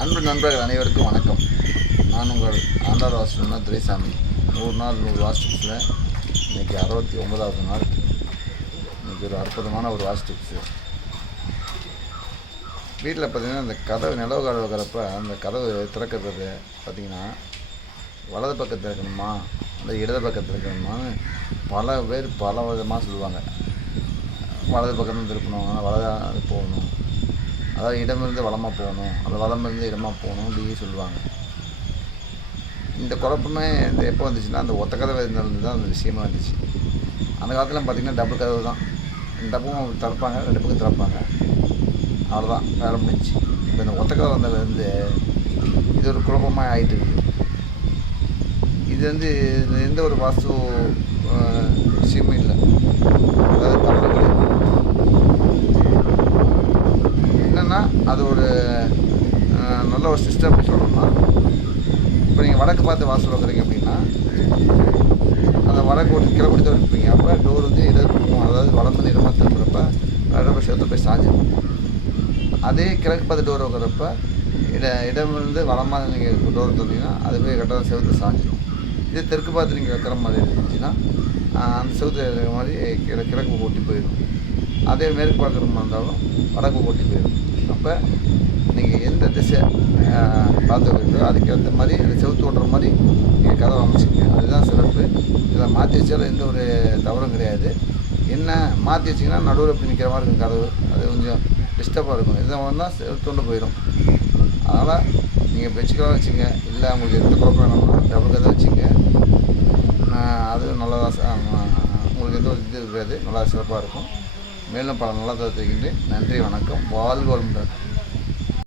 அன்பு நண்பர்கள் அனைவருக்கும் வணக்கம். நான் உங்கள் ஆண்டாள் வாஸ்துனா துரைசாமி நூறு நாள் நூறு வாஸ்துஸில் இன்றைக்கி அறுபத்தி ஒன்பதாவது நாள். இன்றைக்கி ஒரு அற்புதமான ஒரு வாஸ்துப்ஸு வீட்டில் பார்த்திங்கன்னா அந்த கதவு நிலவு கதவு வைக்கிறப்ப அந்த கதவு திறக்கிறது பார்த்தீங்கன்னா வலது பக்கத்தில் இருக்கணுமா? அந்த இடது பக்கத்தில் இருக்கணுமான்னு பல பேர் பல விதமாக சொல்லுவாங்க. வலது பக்கம் திருப்பணும் ஆனால் வலது போகணும். அதாவது இடமிருந்து வளமாக போகணும் அந்த வளமிருந்து இடமாக போகணும் அப்படின்னு சொல்லுவாங்க. இந்த குழப்பமே இந்த எப்போ வந்துச்சுன்னா அந்த ஒத்த கதவை இருந்திருந்து தான் அந்த விஷயமா வந்துச்சு. அந்த காலத்தில் பார்த்திங்கன்னா டபுள் கதவு தான். ரெண்டு பக்கம் திறப்பாங்க ரெண்டு பக்கம் திறப்பாங்க. அவ்வளோதான் வேலை முடிஞ்சு இப்போ இந்த ஒத்த கதவு வந்ததுலேருந்து இது ஒரு குழப்பமாக ஆகிட்டு இருக்குது இது வந்து எந்த ஒரு வாஸ்து விஷயமும் இல்லை. அதாவது தவறு கிடையாது என்னென்னா அது ஒரு அஹ், நல்ல ஒரு சிஸ்டம் சொல்லணும்னா இப்போ நீங்கள் வடக்கு பார்த்து வாசல் வைக்கிறீங்க அப்படின்னா அந்த வடக்கு ஒரு கிழக்கு தான் இருப்பீங்க அப்போ டோர் வந்து இடது பக்கம் அதாவது வடம்பு இடமாக திரும்புறப்ப இடப்பட்சத்தில் போய் சாஞ்சிடும் அதே கிழக்கு பார்த்து டோர் வைக்கிறப்ப இட இடமிருந்து வளமாக நீங்கள் டோர் தந்தீங்கன்னா அது போய் கரெக்டாக செவத்து சாஞ்சிடும் இதே தெற்கு பார்த்து நீங்கள் வைக்கிற மாதிரி இருந்துச்சுன்னா அந்த செவத்து இருக்கிற மாதிரி கிழ கிழக்கு ஓட்டி போயிடும். அதே மேற்கு பார்க்குற மாதிரி இருந்தாலும் வடக்கு ஓட்டி போயிடும். அப்போ நீங்கள் எந்த திசை பார்த்துக்கிறீங்களோ அதுக்கேற்ற மாதிரி அந்த செவுத்து ஓட்டுற மாதிரி நீங்கள் கதவை அமைச்சிங்க அதுதான் சிறப்பு. இதை மாற்றி வச்சாலும் எந்த ஒரு தவறும் கிடையாது. என்ன மாற்றி வச்சிங்கன்னா நடுவில் இப்படி நிற்கிற மாதிரி இருக்கும் கதவு. அது கொஞ்சம் டிஸ்டர்பாக இருக்கும். இதை ஒன்றா செவுத்தோண்டு போயிடும். அதனால் நீங்கள் பெச்சுக்கலாம் வச்சுங்க இல்லை உங்களுக்கு எந்த குழப்பம் வேணும்னா டபுள் கதை வச்சுங்க அது நல்லதாக உங்களுக்கு எந்த ஒரு இது இருக்காது. நல்லா சிறப்பாக இருக்கும். மேலும் பல நல்லா தெரிவிக்கின்றேன் நன்றி வணக்கம். வாழ்வு வளமுடன்.